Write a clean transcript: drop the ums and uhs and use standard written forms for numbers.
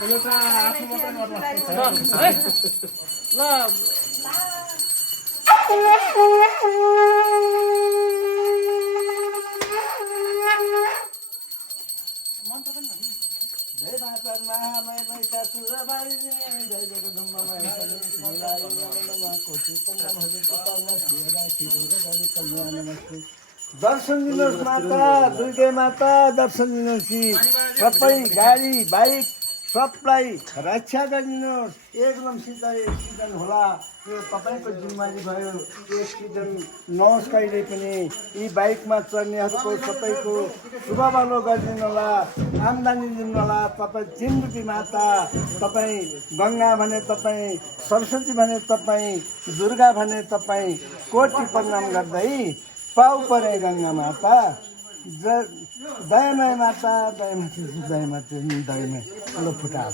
जय माता महामाय महिषासुर वारिणी जय जगदम्बा नमस्ते। दर्शन दिनुहोस् माता दुर्गे माता, दर्शन दिनुहोस्। सबै गाडी बाइक सबलाई रक्षा गरिदिनुहोस्। एकदम सिजन होला, यो तपाईँको जिम्मेवारी भयो। एक्सिडेन्ट नहोस् कहिले पनि। यी बाइकमा चढ्नेहरूको सबैको शुभ भलो गरिदिनु होला, आम्दानी दिनु होला। तपाईँ तिनरूपी माता, तपाईँ गङ्गा भने तपाईँ, सरस्वती भने तपाईँ, दुर्गा भने तपाईँ, कोटि प्रणाम गर्दै पाउ परे गङ्गा माता। दयामय माता, दयामय दयामय फुटा